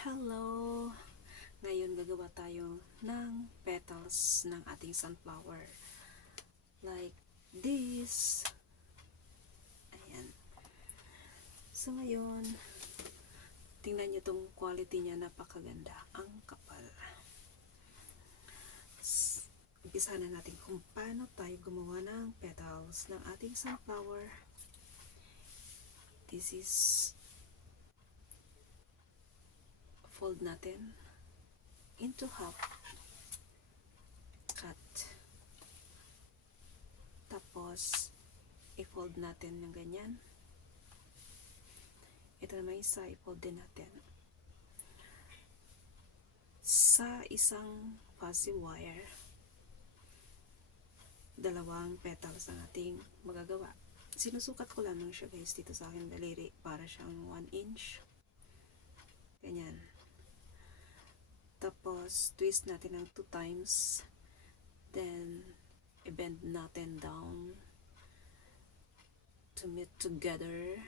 Hello! Ngayon gagawa tayo ng petals ng ating sunflower. Like this. Ayan. So ngayon, tingnan nyo itong quality niya, napakaganda. Ang kapal. Umpisa na natin kung paano tayo gumawa ng petals ng ating sunflower. This is fold natin into half, cut, tapos i-fold natin ng ganyan. Ito naman isa, i-fold din natin sa isang fuzzy wire. Dalawang petals ang ating magagawa. Sinusukat ko lamang siya guys dito sa aking daliri para siyang 1 inch. Ganyan. Tapos, twist natin ng 2 times. Then, i-bend natin down to meet together.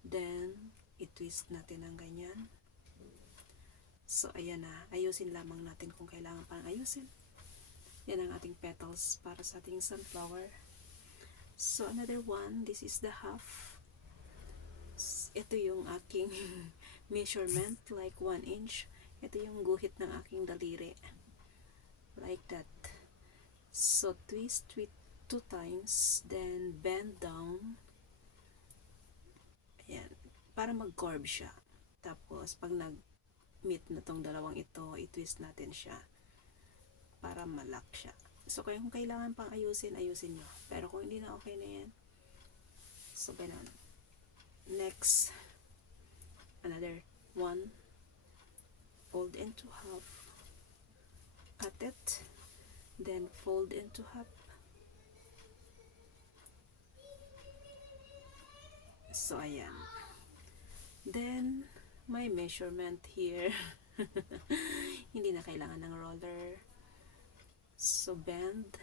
Then, i-twist natin ng ganyan. So, ayan na. Ayusin lamang natin kung kailangan pang ayusin. Yan ang ating petals para sa ating sunflower. So, another one. This is the half. Ito yung aking measurement, like 1 inch. Ito yung guhit ng aking daliri. Like that. So, twist with 2 times. Then, bend down. Ayan. Para mag-curve siya. Tapos, pag nag-meet na tong dalawang ito, i-twist natin siya. Para malak siya. So, kung kailangan pang ayusin, ayusin nyo. Pero kung hindi na okay na yan, so, ganun. Next, another one. Fold into half, cut it, then fold into half. So, ayan. Then, my measurement here. Hindi na kailangan ng roller. So, bend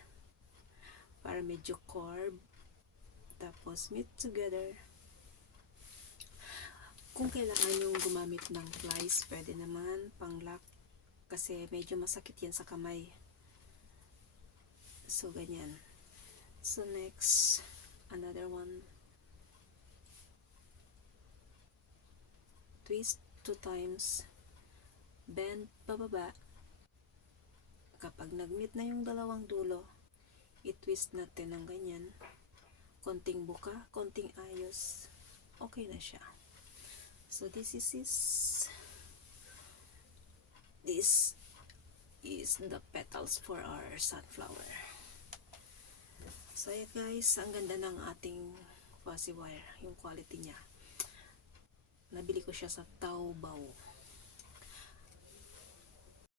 para medyo curve. Tapos, meet together. Kung kailangan yung gumamit ng flies, pwede naman pang lock kasi medyo masakit yan sa kamay. So, ganyan. So, next, another one. Twist 2 times. Bend pababa. Kapag nag-meet na yung dalawang dulo, i-twist natin ng ganyan. Konting buka, konting ayos. Okay na siya. So, this is the petals for our sunflower. So, ayan guys, ang ganda ng ating fuzzy wire, yung quality niya. Nabili ko siya sa Taobao.